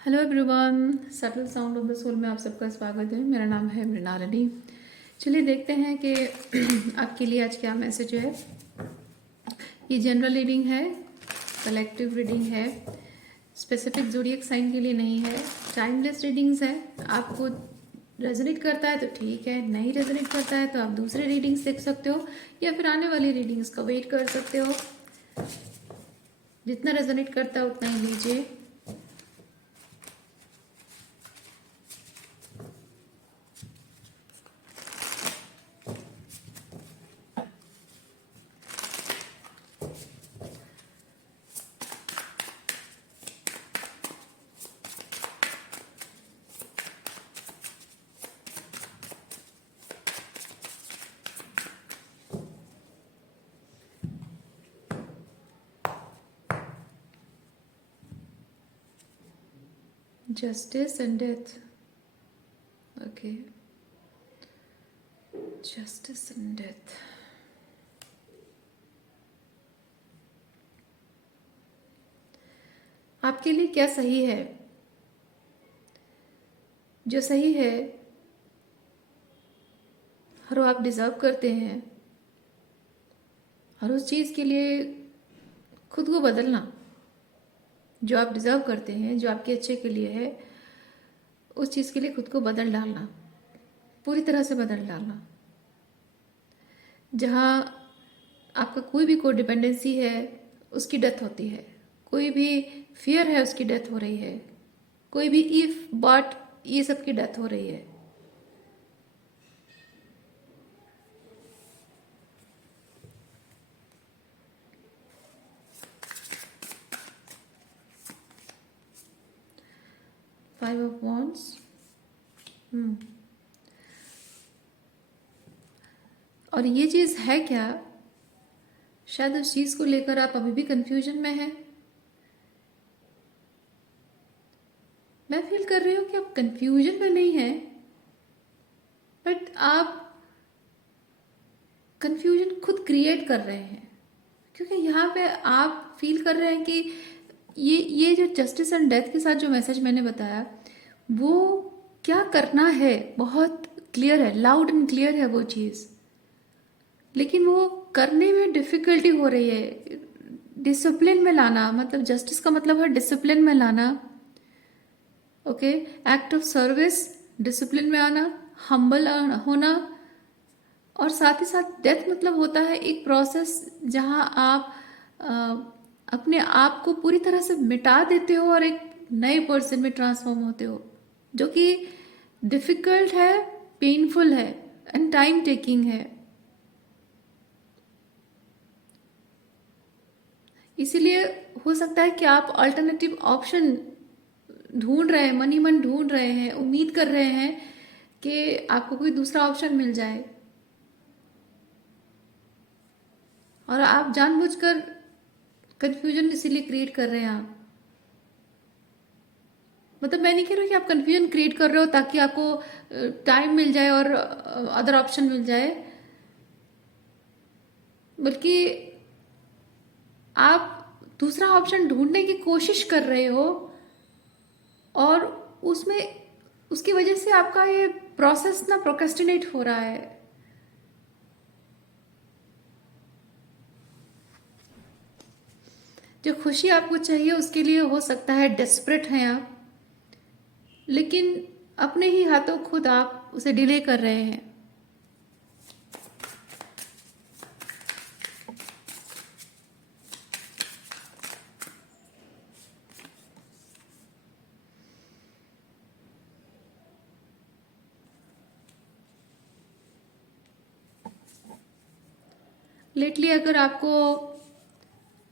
Hello everyone, subtle sound of the soul में आप सबका स्वागत है। मेरा नाम है मृणालिनी। चलिए देखते हैं कि आपके लिए आज क्या मैसेज है। ये जनरल रीडिंग है, कलेक्टिव रीडिंग है, स्पेसिफिक ज़ोडिएक साइन के लिए नहीं है। टाइमलेस रीडिंग्स है। आपको रेजोनेट करता है तो ठीक है, नहीं रेजोनेट करता है तो आप दूसरे रीडिंग्स देख सकते हो या फिर आने वाली रीडिंग्स का वेट कर सकते हो। जितना रेजोनेट करता है उतना ही लीजिए। Justice and death. Okay. Justice and death. आपके लिए क्या सही है? जो सही है हर वो आप डिजर्व करते हैं। हर उस चीज़ के लिए खुद को बदलना जो आप डिजर्व करते हैं, जो आपके अच्छे के लिए है, उस चीज़ के लिए खुद को बदल डालना, पूरी तरह से बदल डालना। जहाँ आपका कोई भी कोई डिपेंडेंसी है उसकी डेथ होती है, कोई भी फियर है उसकी डेथ हो रही है, कोई भी इफ बट ये सब की डेथ हो रही है। Five of wands. और ये चीज़ है क्या? शायद उस चीज़ को लेकर आप अभी भी कंफ्यूजन में हैं। मैं फील कर रही हूँ कि आप कंफ्यूजन में नहीं हैं, बट आप कंफ्यूजन खुद क्रिएट कर रहे हैं। क्योंकि यहाँ पे आप फील कर रहे हैं कि ये जो जस्टिस एंड डेथ के साथ जो मैसेज मैंने बताया वो क्या करना है, बहुत क्लियर है, लाउड एंड क्लियर है वो चीज़, लेकिन वो करने में डिफ़िकल्टी हो रही है। डिसिप्लिन में लाना, मतलब जस्टिस का मतलब है डिसिप्लिन में लाना। Okay, act of service, discipline में आना, हम्बल होना। और साथ ही साथ डेथ मतलब होता है एक प्रोसेस जहां आप अपने आप को पूरी तरह से मिटा देते हो और एक नए पर्सन में ट्रांसफॉर्म होते हो, जो कि डिफिकल्ट है, पेनफुल है एंड टाइम टेकिंग है। इसीलिए हो सकता है कि आप अल्टरनेटिव ऑप्शन ढूंढ रहे हैं, मन ही मन ढूंढ रहे हैं, उम्मीद कर रहे हैं कि आपको कोई दूसरा ऑप्शन मिल जाए, और आप जानबूझकर कंफ्यूजन इसीलिए क्रिएट कर रहे हैं। आप मतलब मैं नहीं कह रही कि आप कंफ्यूजन क्रिएट कर रहे हो ताकि आपको टाइम मिल जाए और अदर ऑप्शन मिल जाए, बल्कि आप दूसरा ऑप्शन ढूंढने की कोशिश कर रहे हो और उसमें उसकी वजह से आपका ये प्रोसेस ना प्रोक्रेस्टिनेट हो रहा है। जो खुशी आपको चाहिए उसके लिए हो सकता है डेस्परेट हैं आप, लेकिन अपने ही हाथों खुद आप उसे डिले कर रहे हैं। लेटली अगर आपको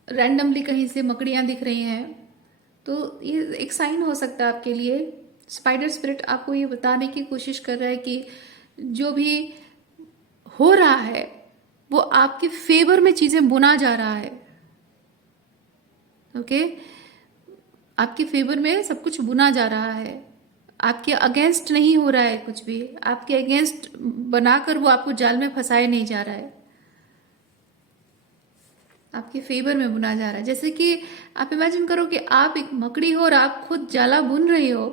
रैंडमली कहीं से मकड़ियाँ दिख रही हैं तो ये एक साइन हो सकता है आपके लिए। स्पाइडर स्पिरिट आपको ये बताने की कोशिश कर रहा है कि जो भी हो रहा है वो आपके फेवर में चीज़ें बुना जा रहा है। ओके, आपके फेवर में सब कुछ बुना जा रहा है, आपके अगेंस्ट नहीं हो रहा है कुछ भी, आपके अगेंस्ट बनाकर वो आपको जाल में फंसाए नहीं जा रहा है। आपके फेवर में बुना जा रहा है। जैसे कि आप इमेजिन करो कि आप एक मकड़ी हो और आप खुद जाला बुन रही हो,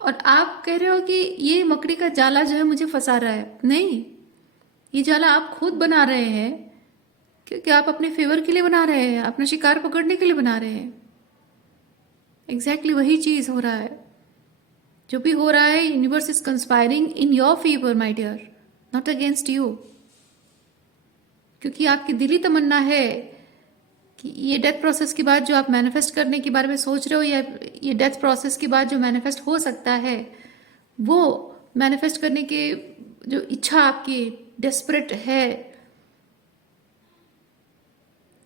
और आप कह रहे हो कि ये मकड़ी का जाला जो है मुझे फंसा रहा है। नहीं, ये जाला आप खुद बना रहे हैं, क्योंकि आप अपने फेवर के लिए बना रहे हैं, अपना शिकार पकड़ने के लिए बना रहे हैं। एग्जैक्टली वही चीज हो रहा है। जो भी हो रहा है, universe is conspiring in your favour my dear, not against you. क्योंकि आपकी दिली तमन्ना है कि ये डेथ प्रोसेस के बाद जो आप मैनिफेस्ट करने के बारे में सोच रहे हो, या ये डेथ प्रोसेस के बाद जो मैनिफेस्ट हो सकता है, वो मैनिफेस्ट करने की जो इच्छा आपकी डेस्परेट है,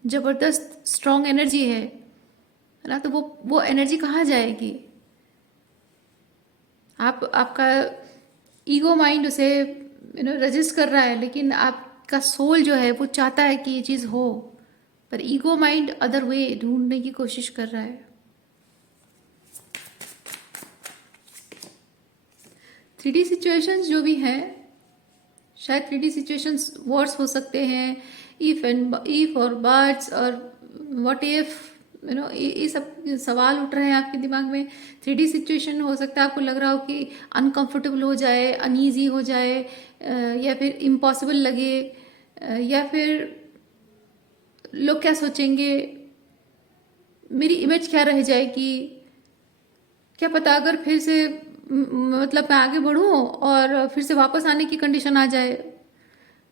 जबरदस्त स्ट्रॉन्ग एनर्जी है ना, तो वो एनर्जी कहाँ जाएगी? आपका ईगो माइंड उसे रजिस्ट कर रहा है, लेकिन आपका सोल जो है वो चाहता है कि ये चीज़ हो, पर ईगो माइंड अदर वे ढूंढने की कोशिश कर रहा है। 3D सिचुएशंस जो भी हैं, शायद 3D सिचुएशंस वर्ड्स हो सकते हैं, इफ और बट्स और व्हाट इफ, ये सब सवाल उठ रहे हैं आपके दिमाग में। 3D सिचुएशन हो सकता है आपको लग रहा हो कि अनकंफर्टेबल हो जाए, अनईजी हो जाए, या फिर इम्पॉसिबल लगे, या फिर लोग क्या सोचेंगे, मेरी इमेज क्या रह जाएगी, क्या पता अगर फिर से मतलब मैं आगे बढ़ूं और फिर से वापस आने की कंडीशन आ जाए।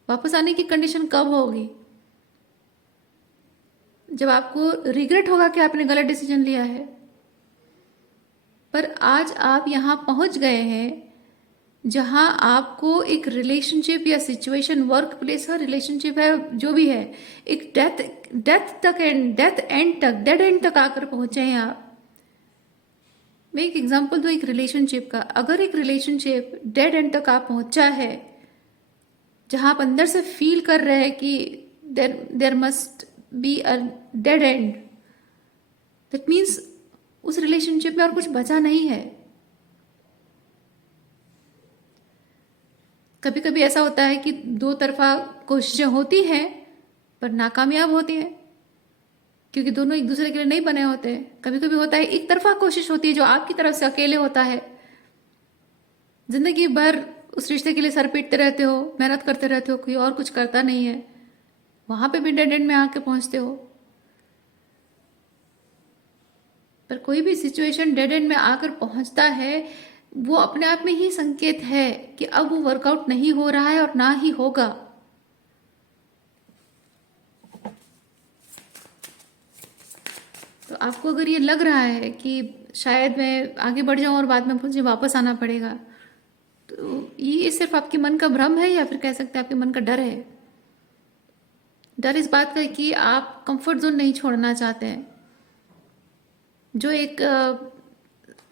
वापस आने की कंडीशन कब होगी? जब आपको रिग्रेट होगा कि आपने गलत डिसीजन लिया है। पर आज आप यहाँ पहुंच गए हैं जहां आपको एक रिलेशनशिप या सिचुएशन, वर्क प्लेस का रिलेशनशिप है, जो भी है, एक डेथ एंड तक आकर पहुंचे हैं आप। मैं एक एग्जांपल दूं एक रिलेशनशिप का। अगर एक रिलेशनशिप डेड एंड तक आप पहुंचा है, जहां आप अंदर से फील कर रहे हैं कि there must be a dead and, that means उस रिलेशनशिप में और कुछ बचा नहीं है। कभी कभी ऐसा होता है कि दो तरफा कोशिशें होती हैं पर नाकामयाब होती हैं, क्योंकि दोनों एक दूसरे के लिए नहीं बने होते हैं। कभी कभी होता है एक तरफा कोशिश होती है, जो आपकी तरफ से अकेले होता है। जिंदगी भर उस रिश्ते के लिए सर पीटते रहते हो, मेहनत करते रहते हो, कोई और कुछ करता नहीं है, वहां पे भी डेड एंड में आके पहुंचते हो। पर कोई भी सिचुएशन डेड एंड में आकर पहुंचता है, वो अपने आप में ही संकेत है कि अब वो वर्कआउट नहीं हो रहा है और ना ही होगा। तो आपको अगर ये लग रहा है कि शायद मैं आगे बढ़ जाऊं और बाद में मुझे वापस आना पड़ेगा, तो ये सिर्फ आपके मन का भ्रम है, या फिर कह सकते हैं आपके मन का डर है। डर इस बात का है कि आप कंफर्ट जोन नहीं छोड़ना चाहते हैं। जो एक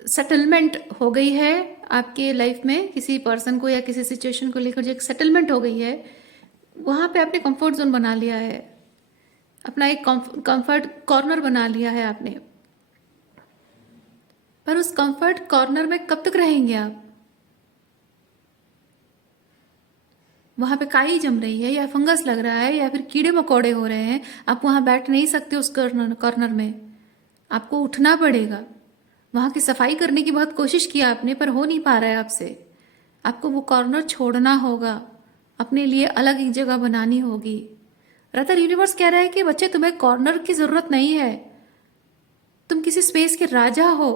सेटलमेंट हो गई है आपके लाइफ में, किसी पर्सन को या किसी सिचुएशन को लेकर जो एक सेटलमेंट हो गई है, वहां पे आपने कंफर्ट जोन बना लिया है, अपना एक कंफर्ट कॉर्नर बना लिया है आपने। पर उस कंफर्ट कॉर्नर में कब तक रहेंगे आप? वहां पे काई जम रही है, या फंगस लग रहा है, या फिर कीड़े मकोड़े हो रहे हैं, आप वहां बैठ नहीं सकते उस कॉर्नर में। आपको उठना पड़ेगा। वहां की सफाई करने की बहुत कोशिश की आपने, पर हो नहीं पा रहा है आपसे। आपको वो कॉर्नर छोड़ना होगा, अपने लिए अलग एक जगह बनानी होगी। रतर यूनिवर्स कह रहा है कि बच्चे, तुम्हें कॉर्नर की जरूरत नहीं है। तुम किसी स्पेस के राजा हो,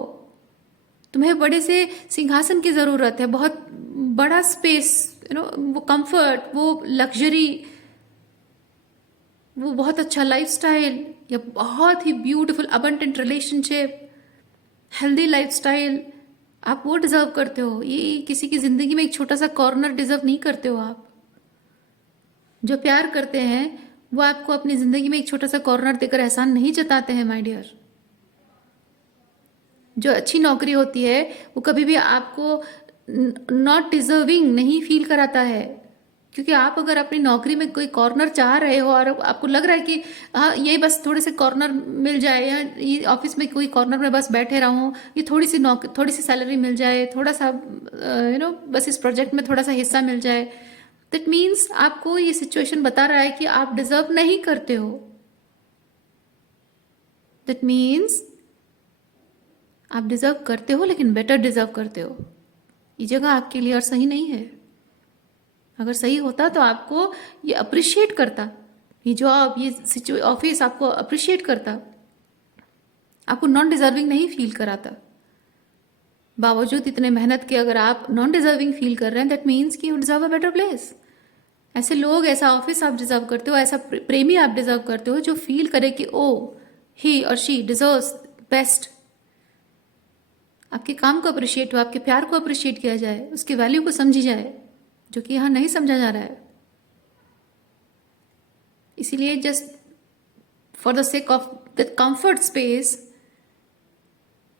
तुम्हें बड़े से सिंहासन की जरूरत है, बहुत बड़ा स्पेस, वो कंफर्ट, वो लग्जरी, वो बहुत अच्छा लाइफस्टाइल, या बहुत ही beautiful abundant relationship, healthy lifestyle, आप वो डिजर्व करते हो। ये किसी की जिंदगी में एक छोटा सा कॉर्नर डिजर्व नहीं करते हो आप। जो प्यार करते हैं वो आपको अपनी जिंदगी में एक छोटा सा कॉर्नर देकर एहसान नहीं जताते हैं माय डियर। जो अच्छी नौकरी होती है वो कभी भी आपको नॉट डिजर्विंग नहीं फील कराता है, क्योंकि आप अगर अपनी नौकरी में कोई कॉर्नर चाह रहे हो और आपको लग रहा है कि हाँ, ये बस थोड़े से कॉर्नर मिल जाए, या ये ऑफिस में कोई कॉर्नर में बस बैठे रहूं, ये थोड़ी सी सैलरी मिल जाए, थोड़ा सा बस इस प्रोजेक्ट में थोड़ा सा हिस्सा मिल जाए, दैट मीन्स आपको ये सिचुएशन बता रहा है कि आप डिजर्व नहीं करते हो। दैट मीन्स आप डिजर्व करते हो, लेकिन बेटर डिजर्व करते हो। ये जगह आपके लिए और सही नहीं है। अगर सही होता तो आपको ये अप्रिशिएट करता, ये जॉब, ये ऑफिस आपको अप्रिशिएट करता, आपको नॉन डिजर्विंग नहीं फील कराता। बावजूद इतने मेहनत के अगर आप नॉन डिजर्विंग फील कर रहे हैं, दैट मीन्स कि you deserve a better place. ऐसे लोग, ऐसा ऑफिस आप डिजर्व करते हो, ऐसा प्रेमी आप डिजर्व करते हो जो फील करे कि ओ ही और शी डिजर्व्स बेस्ट। आपके काम को अप्रिशिएट हो, आपके प्यार को अप्रिशिएट किया जाए, उसकी वैल्यू को समझी जाए, जो कि यहाँ नहीं समझा जा रहा है। इसीलिए just for the sake of the comfort space,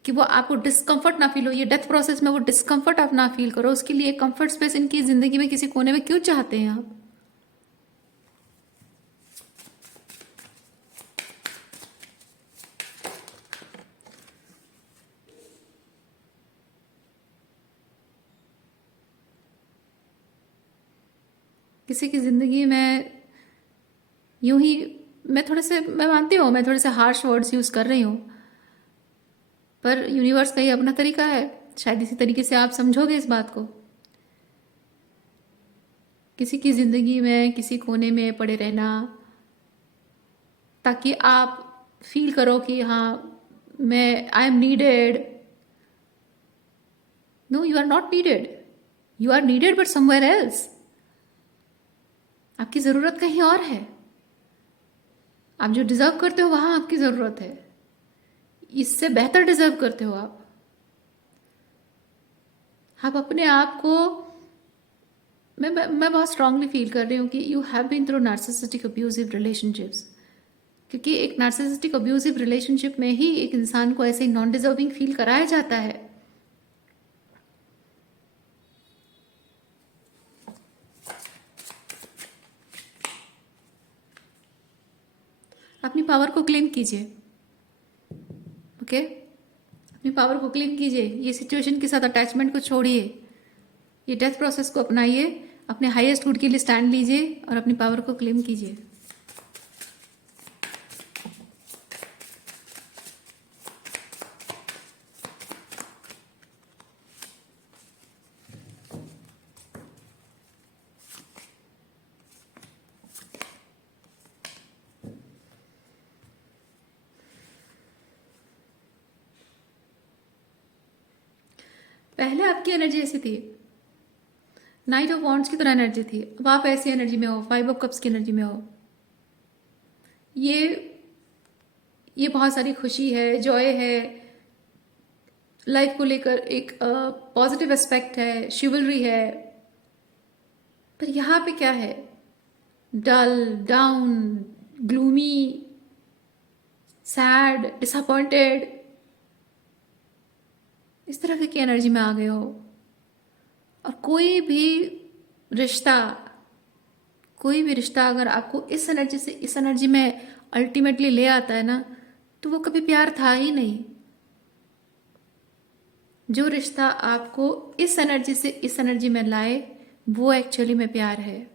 कि वो आपको डिस्कंफर्ट ना फील हो, ये डेथ प्रोसेस में वो डिस्कंफर्ट आप ना फील करो, उसके लिए कंफर्ट स्पेस इनकी जिंदगी में किसी कोने में क्यों चाहते हैं आप? किसी की ज़िंदगी में यूं ही, मैं मानती हूँ मैं थोड़े से हार्श वर्ड्स यूज़ कर रही हूँ, पर यूनिवर्स का ही अपना तरीका है। शायद इसी तरीके से आप समझोगे इस बात को। किसी की ज़िंदगी में किसी कोने में पड़े रहना ताकि आप फील करो कि हाँ मैं I am needed. No, you are not needed. You are needed but somewhere else. आपकी ज़रूरत कहीं और है। आप जो डिजर्व करते हो वहां आपकी ज़रूरत है। इससे बेहतर डिजर्व करते हो आप। अपने आप को, मैं बहुत स्ट्रांगली फील कर रही हूँ कि you have been through narcissistic abusive relationships. क्योंकि एक नार्सिसिस्टिक अब्यूजिव रिलेशनशिप में ही एक इंसान को ऐसे नॉन डिजर्विंग फील कराया जाता है। अपनी पावर को क्लेम कीजिए, ओके? अपनी पावर को क्लेम कीजिए। ये सिचुएशन के साथ अटैचमेंट को छोड़िए, ये डेथ प्रोसेस को अपनाइए, अपने हाईएस्ट गुड के लिए स्टैंड लीजिए और अपनी पावर को क्लेम कीजिए। पहले आपकी एनर्जी ऐसी थी, नाइट ऑफ वॉन्ड्स की तरह एनर्जी थी। अब आप ऐसी एनर्जी में हो, 5 ऑफ कप्स की एनर्जी में हो। ये बहुत सारी खुशी है, जॉय है, लाइफ को लेकर एक पॉजिटिव एस्पेक्ट है, शिवलरी है। पर यहाँ पे क्या है? डल, डाउन, ग्लूमी, सैड, डिसअपॉइंटेड, इस तरह की एनर्जी में आ गए हो। और कोई भी रिश्ता अगर आपको इस एनर्जी से इस एनर्जी में अल्टीमेटली ले आता है ना, तो वो कभी प्यार था ही नहीं। जो रिश्ता आपको इस एनर्जी से इस एनर्जी में लाए, वो एक्चुअली में प्यार है।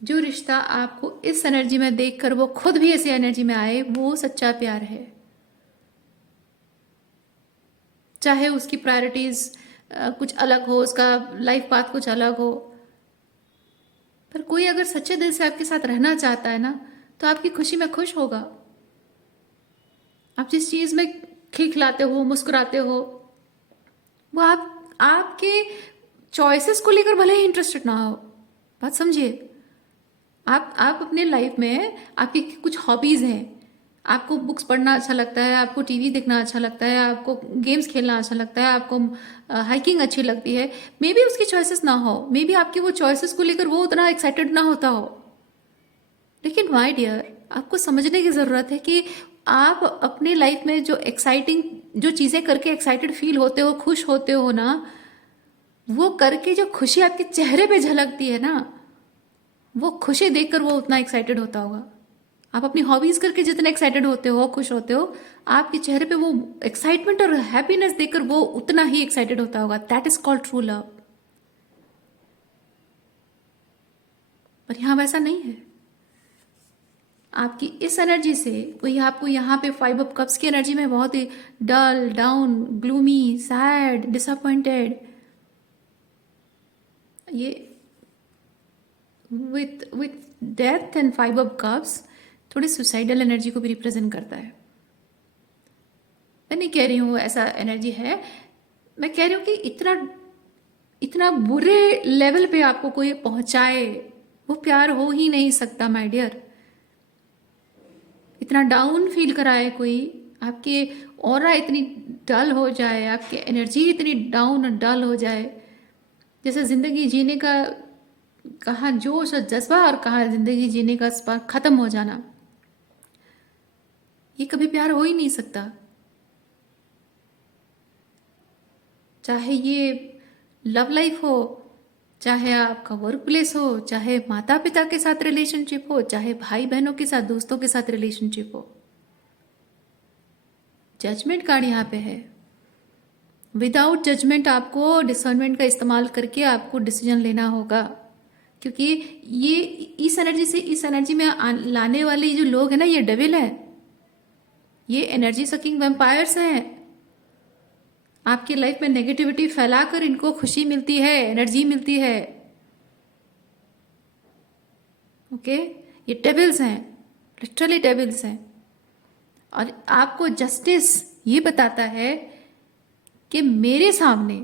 जो रिश्ता आपको इस एनर्जी में देखकर वो खुद भी ऐसी एनर्जी में आए, वो सच्चा प्यार है। चाहे उसकी प्रायोरिटीज कुछ अलग हो, उसका लाइफ पाथ कुछ अलग हो, पर कोई अगर सच्चे दिल से आपके साथ रहना चाहता है ना, तो आपकी खुशी में खुश होगा। आप जिस चीज में खिलखिलाते हो, मुस्कुराते हो, वो आपके चॉइसेस को लेकर भले ही इंटरेस्टेड ना हो। बात समझिए। आप अपने लाइफ में आपकी कुछ हॉबीज हैं। आपको बुक्स पढ़ना अच्छा लगता है, आपको टीवी देखना अच्छा लगता है, आपको गेम्स खेलना अच्छा लगता है, आपको हाइकिंग अच्छी लगती है। मे बी उसकी चॉइसेस ना हो, मे बी आपकी वो चॉइसेस को लेकर वो उतना एक्साइटेड ना होता हो। लेकिन माय डियर, आपको समझने की ज़रूरत है कि आप अपने लाइफ में जो एक्साइटिंग, जो चीज़ें करके एक्साइटेड फील होते हो, खुश होते हो ना, वो करके जो खुशी आपके चेहरे पे झलकती है ना, वो खुशी देखकर वो उतना एक्साइटेड होता होगा। आप अपनी हॉबीज करके जितने एक्साइटेड होते हो, खुश होते हो, आपके चेहरे पे वो एक्साइटमेंट और हैप्पीनेस देखकर वो उतना ही एक्साइटेड होता होगा। That is called true love. पर यहां वैसा नहीं है। आपकी इस एनर्जी से कोई आपको यहाँ पे 5 ऑफ कप्स की एनर्जी में बहुत ही डल, डाउन, ग्लूमी, सैड, डिसअपॉइंटेड, ये with death and 5 of cups थोड़ी सुसाइडल एनर्जी को भी रिप्रेजेंट करता है। मैं नहीं कह रही हूँ ऐसा एनर्जी है, मैं कह रही हूँ कि इतना इतना बुरे लेवल पे आपको कोई पहुंचाए, वो प्यार हो ही नहीं सकता माय डियर। इतना डाउन फील कराए कोई, आपके ऑरा इतनी डल हो जाए, आपकी एनर्जी इतनी डाउन और डल हो जाए, जैसे ज़िंदगी जीने का कहाँ जोश और जज्बा और कहाँ ज़िंदगी जीने का स्पार्क ख़त्म हो जाना, ये कभी प्यार हो ही नहीं सकता। चाहे ये लव लाइफ हो, चाहे आपका वर्क प्लेस हो, चाहे माता पिता के साथ रिलेशनशिप हो, चाहे भाई बहनों के साथ, दोस्तों के साथ रिलेशनशिप हो, जजमेंट कार्ड यहाँ पे है। विदाउट जजमेंट आपको डिसर्नमेंट का इस्तेमाल करके आपको डिसीजन लेना होगा, क्योंकि ये इस एनर्जी से इस एनर्जी में लाने वाले जो लोग हैं ना, ये डेविल है, ये एनर्जी सकिंग वैम्पायर्स हैं। आपकी लाइफ में नेगेटिविटी फैलाकर इनको खुशी मिलती है, एनर्जी मिलती है। ओके, ये डेविल्स हैं, लिटरली डेविल्स हैं। और आपको जस्टिस ये बताता है कि मेरे सामने,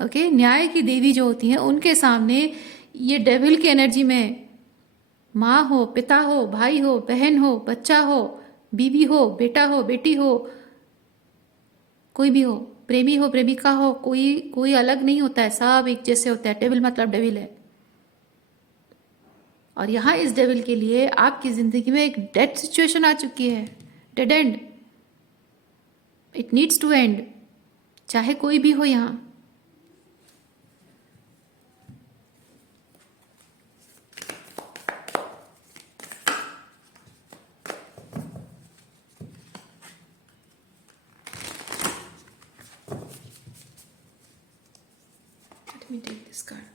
ओके, न्याय की देवी जो होती हैं उनके सामने ये डेविल की एनर्जी में माँ हो, पिता हो, भाई हो, बहन हो, बच्चा हो, बीवी हो, बेटा हो, बेटी हो, कोई भी हो, प्रेमी हो, प्रेमिका हो, कोई कोई अलग नहीं होता है, सब एक जैसे होता है। डेविल मतलब डेविल है। और यहाँ इस डेविल के लिए आपकी जिंदगी में एक डेड सिचुएशन आ चुकी है, dead end, it needs to end, चाहे कोई भी हो यहाँ। Let me take this card.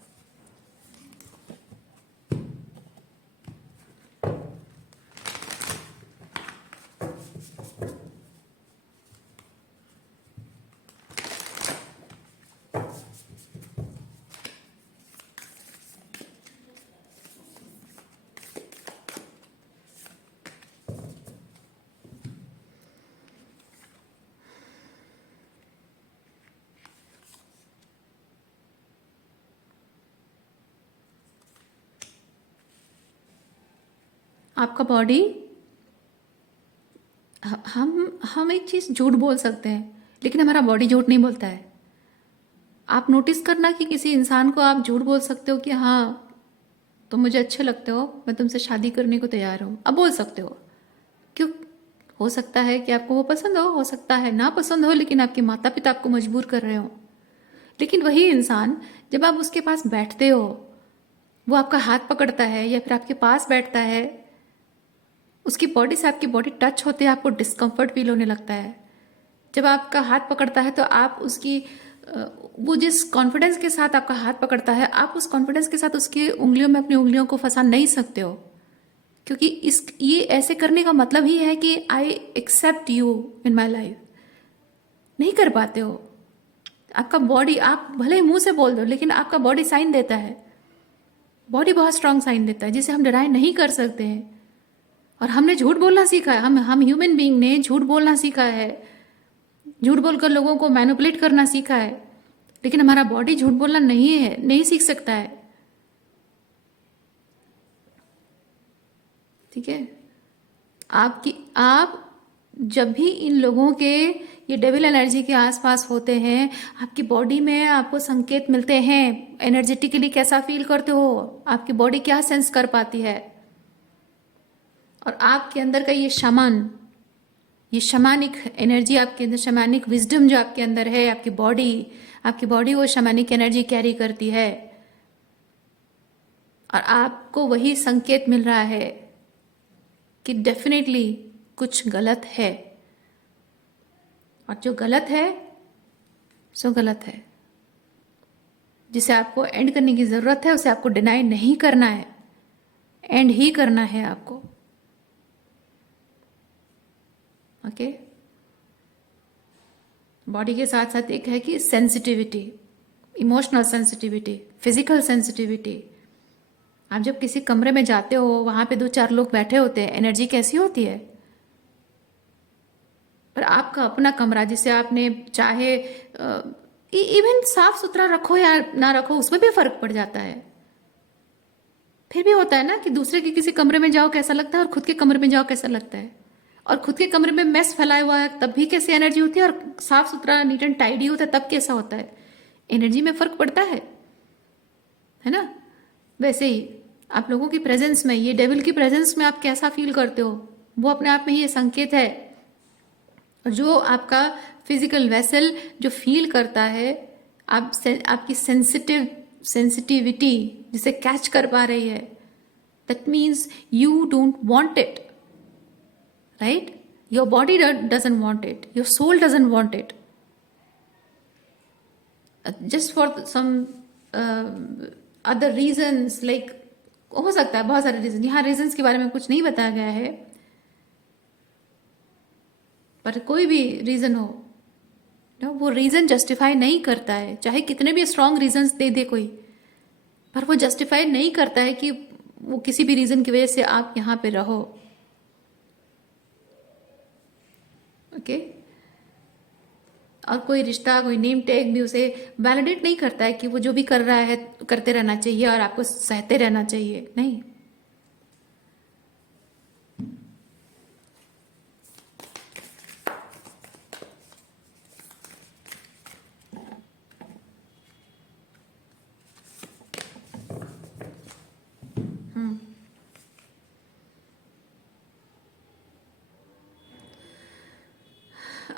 आपका बॉडी, हम एक चीज़ झूठ बोल सकते हैं, लेकिन हमारा बॉडी झूठ नहीं बोलता है। आप नोटिस करना कि किसी इंसान को आप झूठ बोल सकते हो कि हाँ तुम मुझे अच्छे लगते हो, मैं तुमसे शादी करने को तैयार हूँ, अब बोल सकते हो। क्यों? हो सकता है कि आपको वो पसंद हो सकता है ना पसंद हो, लेकिन आपके माता पिता आपको मजबूर कर रहे हो। लेकिन वही इंसान जब आप उसके पास बैठते हो, वो आपका हाथ पकड़ता है या फिर आपके पास बैठता है, उसकी बॉडी से आपकी बॉडी टच होते हैं, आपको डिस्कम्फर्ट फील होने लगता है। जब आपका हाथ पकड़ता है तो आप उसकी वो जिस कॉन्फिडेंस के साथ आपका हाथ पकड़ता है, आप उस कॉन्फिडेंस के साथ उसकी उंगलियों में अपनी उंगलियों को फंसा नहीं सकते हो, क्योंकि ये ऐसे करने का मतलब ही है कि I accept you in my life. नहीं कर पाते हो। आपका बॉडी, आप भले ही मुंह से बोल दो, लेकिन आपका बॉडी साइन देता है। बॉडी बहुत स्ट्रांग साइन देता है जिसे हम डिनाई नहीं कर सकते हैं। और हमने झूठ बोलना सीखा है, हम ह्यूमन बीइंग ने झूठ बोलना सीखा है, झूठ बोलकर लोगों को मैनिपुलेट करना सीखा है, लेकिन हमारा बॉडी झूठ बोलना नहीं सीख सकता है। ठीक है, आप जब भी इन लोगों के ये डेविल एनर्जी के आसपास होते हैं, आपकी बॉडी में आपको संकेत मिलते हैं, एनर्जेटिकली कैसा फील करते हो, आपकी बॉडी क्या सेंस कर पाती है। और आपके अंदर का ये शमानिक एनर्जी, आपके अंदर शमानिक विजडम जो आपके अंदर है, आपकी बॉडी वो शमानिक एनर्जी कैरी करती है। और आपको वही संकेत मिल रहा है कि डेफिनेटली कुछ गलत है, और जो गलत है सो गलत है। जिसे आपको एंड करने की ज़रूरत है, उसे आपको डिनाई नहीं करना है, एंड ही करना है आपको। ओके। बॉडी के साथ साथ एक है कि sensitivity, emotional sensitivity, physical sensitivity. आप जब किसी कमरे में जाते हो, वहां पे 2-4 लोग बैठे होते हैं, एनर्जी कैसी होती है। पर आपका अपना कमरा जिसे आपने चाहे इवन साफ सुथरा रखो या ना रखो, उसमें भी फर्क पड़ जाता है। फिर भी होता है ना कि दूसरे के किसी कमरे में जाओ कैसा लगता है, और खुद के कमरे में जाओ कैसा लगता है। और खुद के कमरे में मेस फैलाया हुआ है तब भी कैसी एनर्जी होती है, और साफ सुथरा नीट एंड टाइडी होता है तब कैसा होता है। एनर्जी में फर्क पड़ता है ना। वैसे ही आप लोगों की प्रेजेंस में, ये डेविल की प्रेजेंस में आप कैसा फील करते हो, वो अपने आप में ही ये संकेत है। और जो आपका फिजिकल वेसल जो फील करता है, आपकी सेंसिटिविटी जिसे कैच कर पा रही है, that means you don't want it, right. Your body doesn't want it, your soul doesn't want it, just for some other reasons, like हो सकता है बहुत सारे रीजन। यहाँ रीजंस के बारे में कुछ नहीं बताया गया है, पर कोई भी रीजन हो ना, वो रीजन जस्टिफाई नहीं करता है, चाहे कितने भी स्ट्रॉन्ग रीजंस दे दे कोई, पर वो जस्टिफाई नहीं करता है कि वो किसी भी रीजन की वजह से आप यहाँ पे रहो। ओके। और कोई रिश्ता, कोई नेम टैग भी उसे वैलिडेट नहीं करता है कि वो जो भी कर रहा है करते रहना चाहिए और आपको सहते रहना चाहिए, नहीं।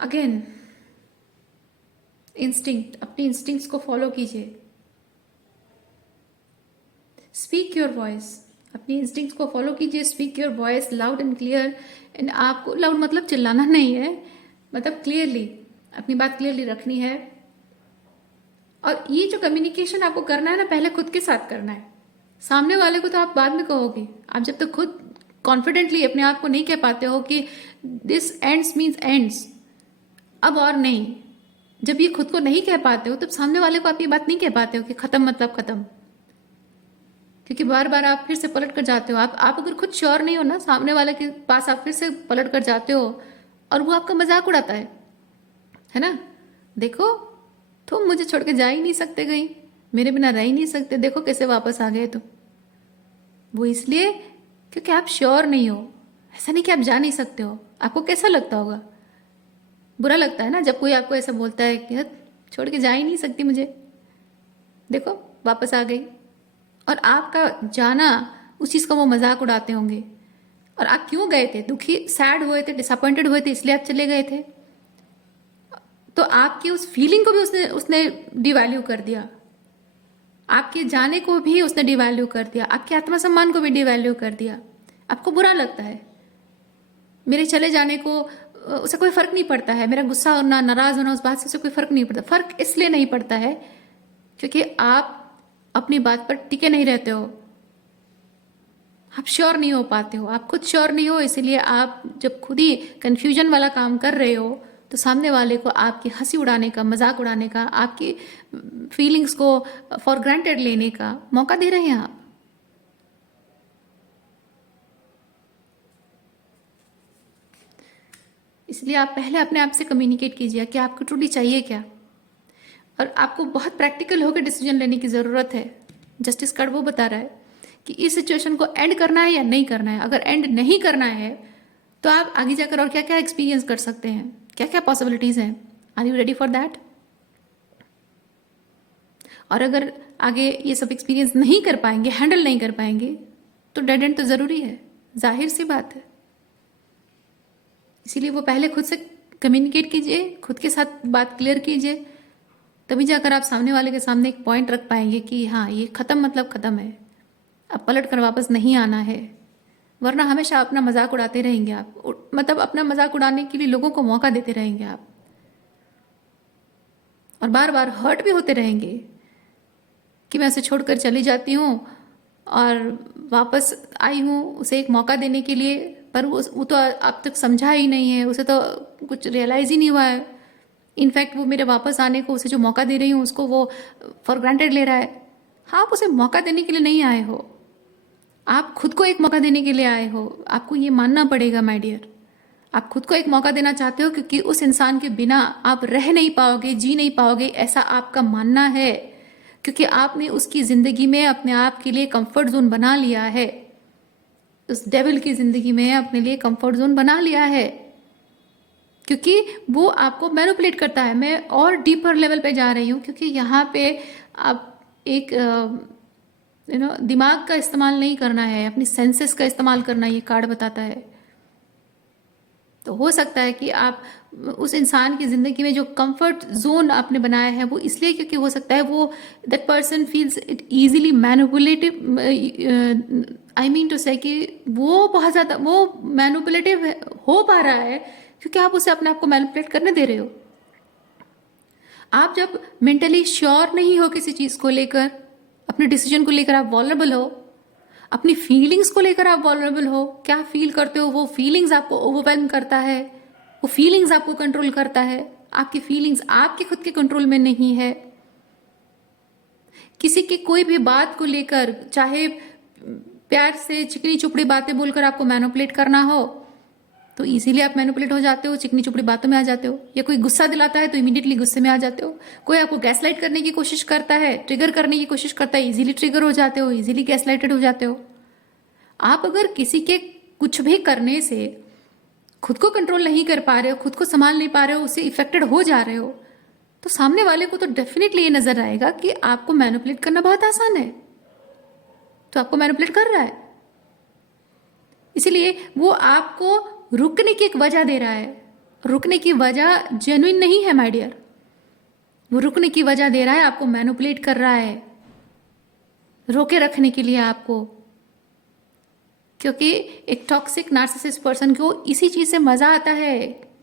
अगेन इंस्टिंक्ट, अपनी इंस्टिंक्ट्स को फॉलो कीजिए। स्पीक योर वॉइस, अपनी इंस्टिंक्ट्स को फॉलो कीजिए। Speak your voice loud and clear. And आपको लाउड मतलब चिल्लाना नहीं है, मतलब क्लियरली अपनी बात क्लियरली रखनी है। और ये जो कम्युनिकेशन आपको करना है ना, पहले खुद के साथ करना है। सामने वाले को तो आप बाद में कहोगे। आप जब तक खुद कॉन्फिडेंटली अपने आप को नहीं कह पाते हो कि दिस एंड्स मीन्स एंड्स, अब और नहीं, जब ये खुद को नहीं कह पाते हो तब सामने वाले को आप ये बात नहीं कह पाते हो कि खत्म मतलब खत्म। क्योंकि बार बार आप फिर से पलट कर जाते हो। आप अगर खुद श्योर नहीं हो ना, सामने वाले के पास आप फिर से पलट कर जाते हो और वो आपका मजाक उड़ाता है ना। देखो तुम मुझे छोड़ के जा ही नहीं सकते, कहीं मेरे बिना रह ही नहीं सकते, देखो कैसे वापस आ गए तुम। वो इसलिए क्योंकि आप श्योर नहीं हो। ऐसा नहीं कि आप जा नहीं सकते हो। आपको कैसा लगता होगा, बुरा लगता है ना जब कोई आपको ऐसा बोलता है कि छोड़ के जा ही नहीं सकती मुझे, देखो वापस आ गई। और आपका जाना, उस चीज़ का वो मजाक उड़ाते होंगे। और आप क्यों गए थे, दुखी, सैड हुए थे, डिसअपॉइंटेड हुए थे, इसलिए आप चले गए थे। तो आपकी उस फीलिंग को भी उसने डिवैल्यू कर दिया। आपके जाने को भी उसने डिवैल्यू कर दिया। आपके आत्मसम्मान को भी डिवैल्यू कर दिया। आपको बुरा लगता है, मेरे चले जाने को उसे कोई फर्क नहीं पड़ता है। मेरा गुस्सा होना, नाराज होना, उस बात से उसे कोई फर्क नहीं पड़ता। फर्क इसलिए नहीं पड़ता है क्योंकि आप अपनी बात पर टिके नहीं रहते हो। आप श्योर नहीं हो पाते हो, आप खुद श्योर नहीं हो। इसीलिए आप जब खुद ही कंफ्यूजन वाला काम कर रहे हो तो सामने वाले को आपकी हंसी उड़ाने का, मजाक उड़ाने का, आपकी फीलिंग्स को फॉर ग्रांटेड लेने का मौका दे रहे हैं आप। इसलिए आप पहले अपने आप से कम्युनिकेट कीजिए कि आपको ट्रूली चाहिए क्या। और आपको बहुत प्रैक्टिकल होकर डिसीजन लेने की ज़रूरत है। जस्टिस कार्ड वो बता रहा है कि इस सिचुएशन को एंड करना है या नहीं करना है। अगर एंड नहीं करना है तो आप आगे जाकर और क्या क्या एक्सपीरियंस कर सकते हैं, क्या क्या पॉसिबिलिटीज़ हैं। Are you ready for that. और अगर आगे ये सब एक्सपीरियंस नहीं कर पाएंगे, हैंडल नहीं कर पाएंगे, तो डेड एंड तो ज़रूरी है, जाहिर सी बात है। इसीलिए वो पहले खुद से कम्युनिकेट कीजिए, खुद के साथ बात क्लियर कीजिए, तभी जाकर आप सामने वाले के सामने एक पॉइंट रख पाएंगे कि हाँ ये ख़त्म मतलब ख़त्म है, अब पलट कर वापस नहीं आना है। वरना हमेशा अपना मजाक उड़ाते रहेंगे आप, मतलब अपना मजाक उड़ाने के लिए लोगों को मौका देते रहेंगे आप, और बार बार हर्ट भी होते रहेंगे कि मैं उसे छोड़कर चली जाती हूँ और वापस आई हूँ उसे एक मौका देने के लिए, पर वो तो अब तक समझा ही नहीं है, उसे तो कुछ रियलाइज़ ही नहीं हुआ है। इनफैक्ट वो मेरे वापस आने को, उसे जो मौका दे रही हूँ उसको वो फॉर ग्रांटेड ले रहा है। हाँ, आप उसे मौका देने के लिए नहीं आए हो, आप खुद को एक मौका देने के लिए आए हो। आपको ये मानना पड़ेगा माय डियर, आप खुद को एक मौका देना चाहते हो क्योंकि उस इंसान के बिना आप रह नहीं पाओगे, जी नहीं पाओगे, ऐसा आपका मानना है। क्योंकि आपने उसकी ज़िंदगी में अपने आप के लिए कंफर्ट जोन बना लिया है, उस डेविल की ज़िंदगी में अपने लिए कंफर्ट जोन बना लिया है, क्योंकि वो आपको मैनिपुलेट करता है। मैं और डीपर लेवल पे जा रही हूँ क्योंकि यहाँ पे आप एक दिमाग का इस्तेमाल नहीं करना है, अपनी सेंसेस का इस्तेमाल करना, ये कार्ड बताता है। तो हो सकता है कि आप उस इंसान की ज़िंदगी में जो कंफर्ट जोन आपने बनाया है वो इसलिए क्योंकि हो सकता है वो that person feels it easily manipulative, I mean to say कि वो बहुत ज़्यादा वो मैनिपुलेटिव हो पा रहा है क्योंकि आप उसे अपने आप को मैनिपुलेट करने दे रहे हो। आप जब मेंटली श्योर नहीं हो किसी चीज़ को लेकर, अपने डिसीजन को लेकर आप वॉलरेबल हो, अपनी फीलिंग्स को लेकर आप वॉलरेबल हो, क्या फील करते हो वो फीलिंग्स आपको ओवरवेलम करता है, वो फीलिंग्स आपको कंट्रोल करता है, आपकी फीलिंग्स आपके खुद के कंट्रोल में नहीं है। किसी की कोई भी बात को लेकर, चाहे प्यार से चिकनी चुपड़ी बातें बोलकर आपको मैनिपुलेट करना हो तो इजीली आप मैनिपुलेट हो जाते हो, चिकनी चुपड़ी बातों में आ जाते हो। या कोई गुस्सा दिलाता है तो इमीडिएटली गुस्से में आ जाते हो। कोई आपको गैसलाइट करने की कोशिश करता है, ट्रिगर करने की कोशिश करता है, इजीली ट्रिगर हो जाते हो, इजीली गैसलाइटेड हो जाते हो। आप अगर किसी के कुछ भी करने से खुद को कंट्रोल नहीं कर पा रहे हो, खुद को संभाल नहीं पा रहे हो, उससे इफेक्टेड हो जा रहे हो, तो सामने वाले को तो डेफिनेटली ये नजर आएगा कि आपको मैनिपुलेट करना बहुत आसान है, तो आपको मैनिपुलेट कर रहा है। इसीलिए वो आपको रुकने की एक वजह दे रहा है। रुकने की वजह जेन्युइन नहीं है माय डियर, वो रुकने की वजह दे रहा है, आपको मैनिपुलेट कर रहा है, रोके रखने के लिए आपको। क्योंकि एक टॉक्सिक नार्सिसिस्ट पर्सन को इसी चीज से मजा आता है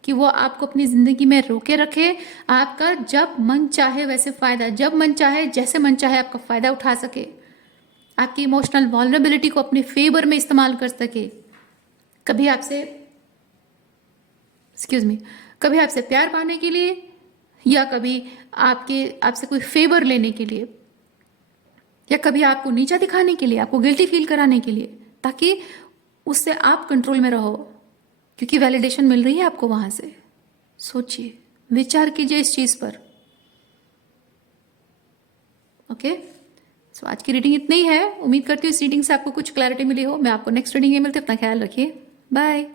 कि वो आपको अपनी जिंदगी में रोके रखे, आपका जब मन चाहे वैसे फायदा, जब मन चाहे जैसे मन चाहे आपका फायदा उठा सके, आपकी इमोशनल वल्नरेबिलिटी को अपने फेवर में इस्तेमाल कर सके। कभी आपसे कभी आपसे प्यार पाने के लिए, या कभी आपसे कोई फेवर लेने के लिए, या कभी आपको नीचा दिखाने के लिए, आपको गिल्टी फील कराने के लिए, ताकि उससे आप कंट्रोल में रहो, क्योंकि वैलिडेशन मिल रही है आपको वहां से। सोचिए, विचार कीजिए इस चीज पर। ओके, सो आज की रीडिंग इतनी ही है। उम्मीद करती हूँ इस रीडिंग से आपको कुछ क्लैरिटी मिली हो। मैं आपको नेक्स्ट रीडिंग में मिलती हूँ। अपना ख्याल रखिए, बाय।